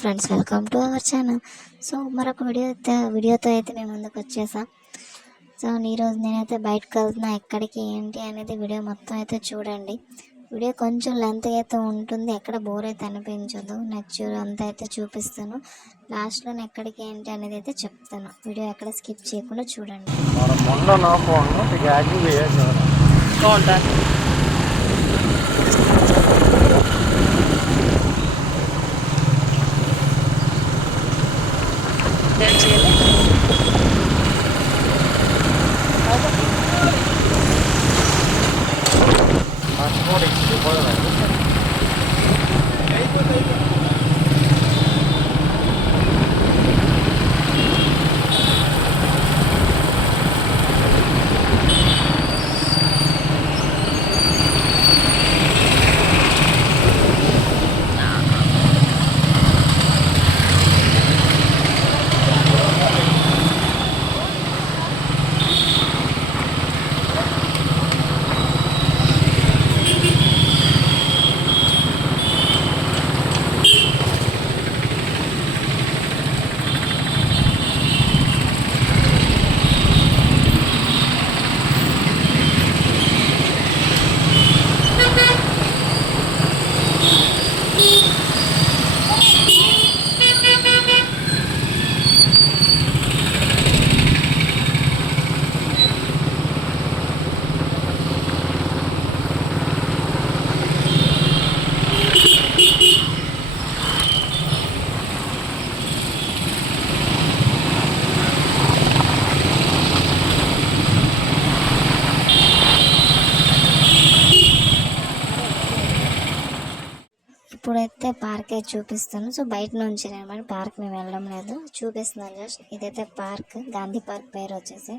Friends, welcome to our channel. So మరొక వీడియోతో అయితే మేము ముందుకు వచ్చేసాం. సో ఈరోజు నేనైతే బయటకు వెళ్తున్నా, ఎక్కడికి ఏంటి అనేది వీడియో మొత్తం అయితే చూడండి. వీడియో కొంచెం లెంత్ అయితే ఉంటుంది, ఎక్కడ బోర్ అయితే అనిపించదు. నచ్చూరు అంతా అయితే చూపిస్తాను. లాస్ట్లో ఎక్కడికి ఏంటి అనేది అయితే చెప్తాను. వీడియో ఎక్కడ స్కిప్ చేయకుండా చూడండి. ఇప్పుడైతే పార్క్ అయితే చూపిస్తాను. సో బయట నుంచి అనమాట, పార్క్ మేము వెళ్ళడం లేదు, చూపిస్తున్నాను జస్ట్. ఇదైతే పార్క్, గాంధీ పార్క్ పేరు వచ్చేసి.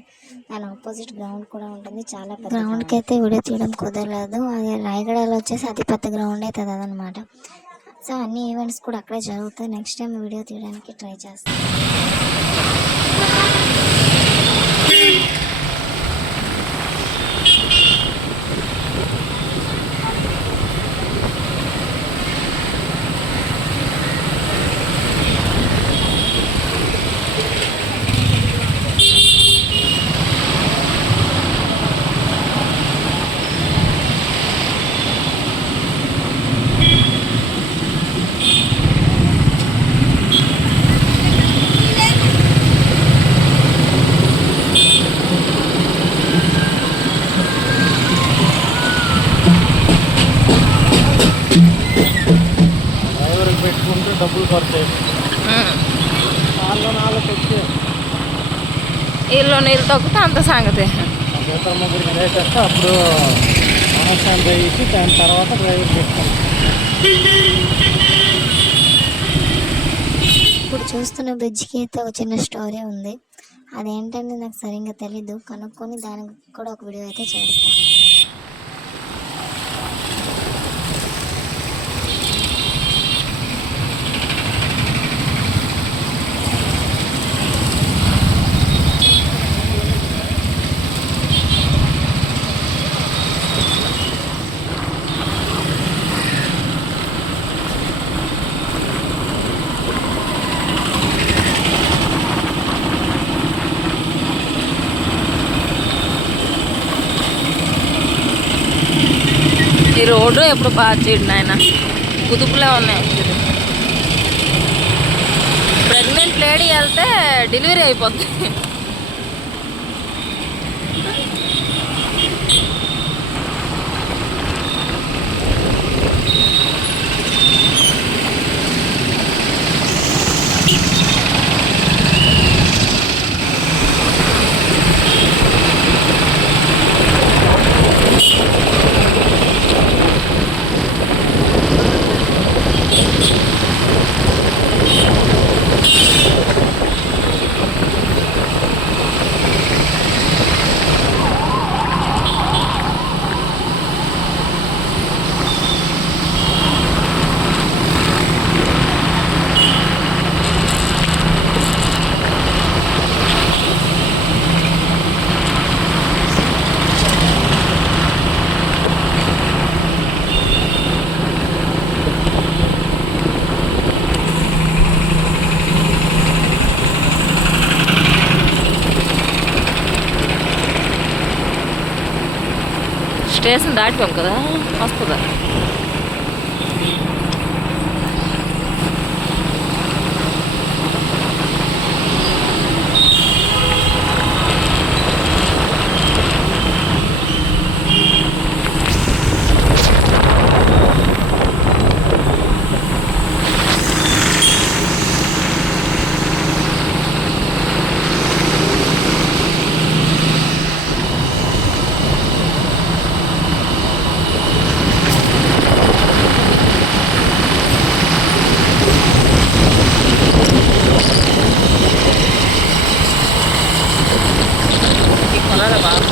దాని ఆపోజిట్ గ్రౌండ్ కూడా ఉంటుంది. చాలా పెద్ద గ్రౌండ్కి అయితే వీడియో తీయడం కుదరలేదు. అది రాయగడలో వచ్చేసి అతి పెద్ద గ్రౌండ్ అవుతుంది అదనమాట. సో అన్ని ఈవెంట్స్ కూడా అక్కడే జరుగుతాయి. నెక్స్ట్ టైం వీడియో తీయడానికి ట్రై చేస్తాను. డబ్బులు పడతాయి. ఇల్లు నీళ్ళు తగ్గితే అంత సంగతి. ముగ్గురికి వేసేస్తే అప్పుడు మనస్థానం వేసి దాని తర్వాత డ్రైవర్ చేస్తాం. ఇప్పుడు చూస్తున్న బ్రిడ్జ్కి అయితే ఒక చిన్న స్టోరీ ఉంది. అదేంటంటే నాకు సరిగ్గా తెలీదు, కనుక్కొని దానికి కూడా ఒక వీడియో అయితే చేస్తాను. ఈ రోడ్డు ఎప్పుడు బాగా చేయడం ఆయన కుదుపులే ఉన్నాయి. ప్రెగ్నెంట్ లేడీ వెళ్తే డెలివరీ అయిపోతుంది. స్టేషన్ దాటిపోం కదా, వస్తుందా? ఈ కొనాల బాగా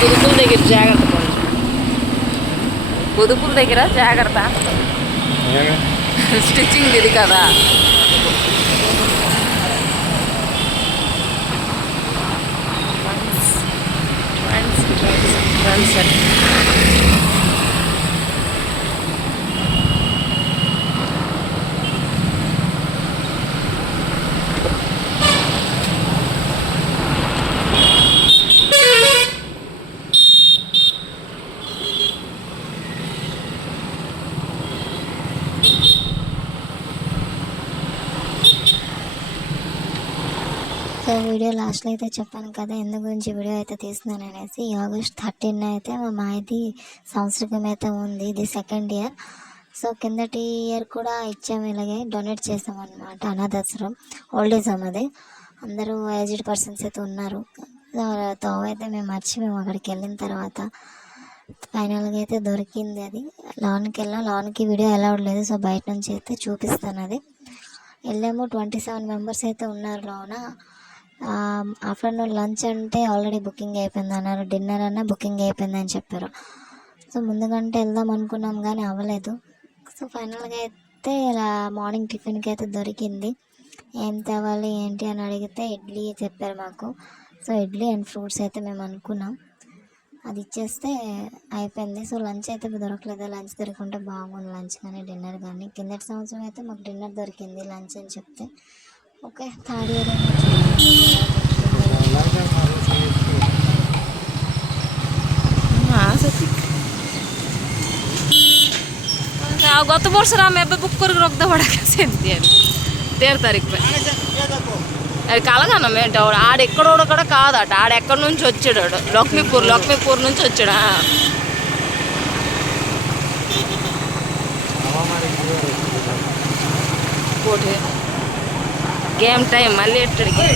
పొదుపుల దగ్గర జాగ్రత్త కొంచెం. పొదుపుల దగ్గర జాగ్రత్త. స్టిచ్చింగ్ ఇది కదా. సరే సో వీడియో లాస్ట్లో అయితే చెప్పాను కదా ఎందు గురించి వీడియో అయితే తీస్తున్నాను అనేసి. ఈ ఆగస్ట్ 13 అయితే మా మాది సంవత్సరం అయితే ఉంది. ఇది సెకండ్ ఇయర్. సో కిందటి ఇయర్ కూడా ఇచ్చాము, ఇలాగే డొనేట్ చేసామన్నమాట అనాథాశ్రమం, ఓల్డ్ ఏజ్ హోమ్. అది అందరూ ఏజ్డ్ పర్సన్స్ అయితే ఉన్నారు. తో అయితే మేము అక్కడికి వెళ్ళిన తర్వాత ఫైనల్గా అయితే దొరికింది. అది లోన్కి వీడియో అలౌడ్ లేదు, సో బయట నుంచి అయితే చూపిస్తాను. అది వెళ్ళాము. 27 మెంబర్స్ అయితే ఉన్నారు లోన. ఆఫ్టర్నూన్ లంచ్ అంటే ఆల్రెడీ బుకింగ్ అయిపోయింది అన్నారు, డిన్నర్ అన్న బుకింగ్ అయిపోయిందని చెప్పారు. సో ముందుకంటే వెళ్దాం అనుకున్నాం కానీ అవ్వలేదు. సో ఫైనల్గా అయితే ఇలా మార్నింగ్ టిఫిన్కి అయితే దొరికింది. ఏం తేవాలి ఏంటి అని అడిగితే ఇడ్లీ చెప్పారు మాకు. సో ఇడ్లీ అండ్ ఫ్రూట్స్ అయితే మేము అనుకున్నాం, అది ఇచ్చేస్తే అయిపోయింది. సో లంచ్ అయితే దొరకలేదు. లంచ్ దొరికింటే బాగుంది, లంచ్ కానీ డిన్నర్ కానీ. కిందటి సంవత్సరం అయితే మాకు డిన్నర్ దొరికింది, లంచ్ అని చెప్తే ఓకే. థర్డ్ ఇయర్ গত বছর আমি এবার বুক করে রক্ত পড়া গেছে 13 తారీఖు అది కలగనం ఏంటో ఆడెక్కడోడు కూడా కాదట, ఆడెక్కడి నుంచి వచ్చాడు, లక్ష్మీపూర్ నుంచి వచ్చాడా. గేమ్ టైం మళ్ళీ ఎట్టడికి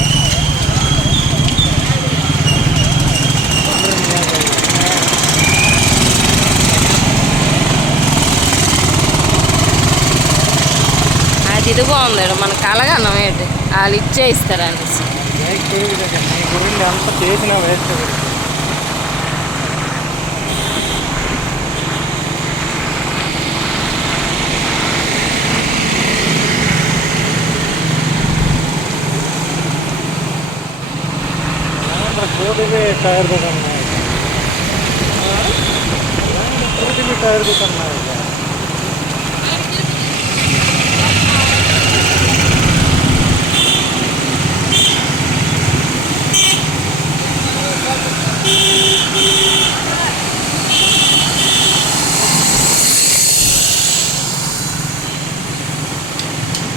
అది ఇది బాగుంది. మన కలగన్నం ఏంటి వాళ్ళు ఇచ్చే ఇస్తారనేసి टायर दुकान टायर दुकान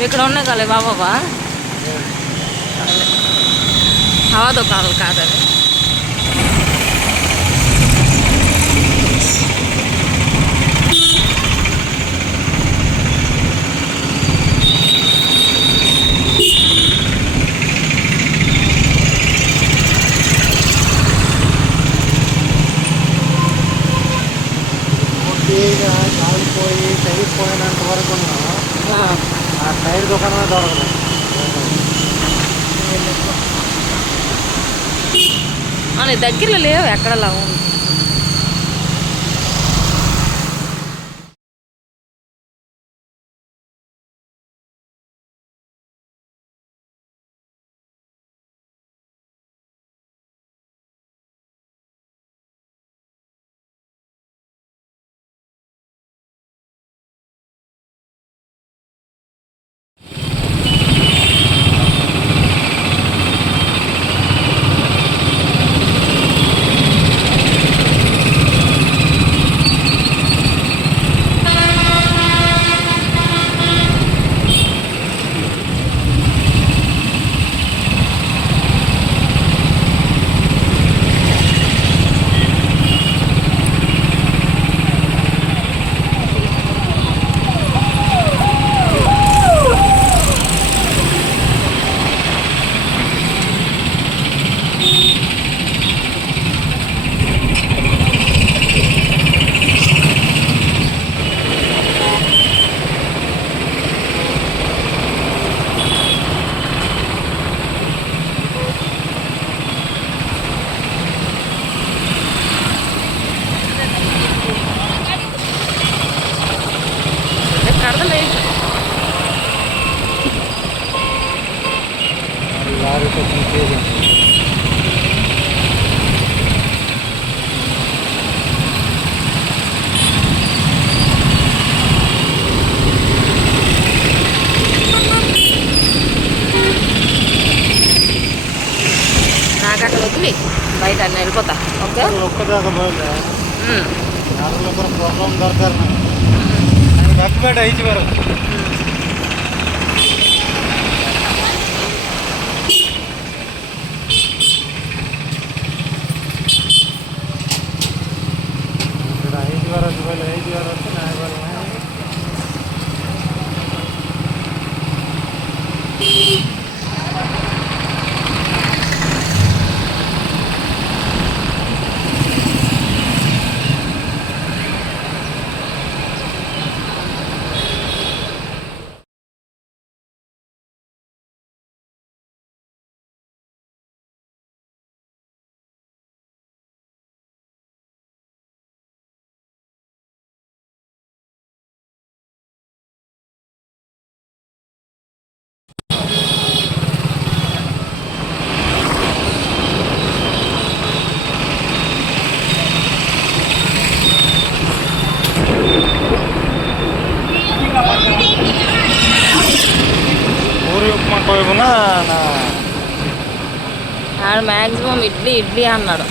ఇక్కడ ఉన్నాయి కాలే బాబా హవా దుకాణాలు కాదని. కాలిపోయి టైర్ పోయినంత వరకు ఆ టైర్ దుకాణమే దొరకదు. దగ్గరలో లేవు ఎక్కడ. తీసుకొచ్చిన కేజీ. నాకు అక్కడ వదిలి బయట అన్నీ వెళ్ళిపోతా. ఓకే ఒక్కదాకా పోలే ఉమ్. నాలుగు ప్రాబ్లం దొరకారు తక్కువ ఐదు వేరు. ఇక్కడ 5,000 రూపాయలు 5,000 వస్తే 4,000. పూరి ఉప్మా కోయకుండా ఆడ మ్యాక్సిమం ఇడ్లీ ఇడ్లీ అన్నాడు.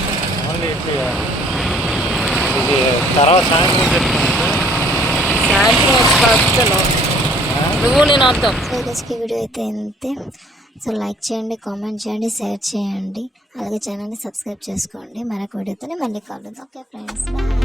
ఓన్లీ ఇడ్లీ. ఇది తర్వాత సాయంత్రం చెప్తాను. సాయంత్రం వస్తాను నువ్వు నేను వద్దాం. సో ఈరోజుకి వీడియో అయితే అంతే. సో లైక్ చేయండి, కామెంట్ చేయండి, షేర్ చేయండి, అలాగే ఛానల్ని సబ్స్క్రైబ్ చేసుకోండి. మరొక వీడియోతో మళ్ళీ కలుద్దాం. Okay friends, bye.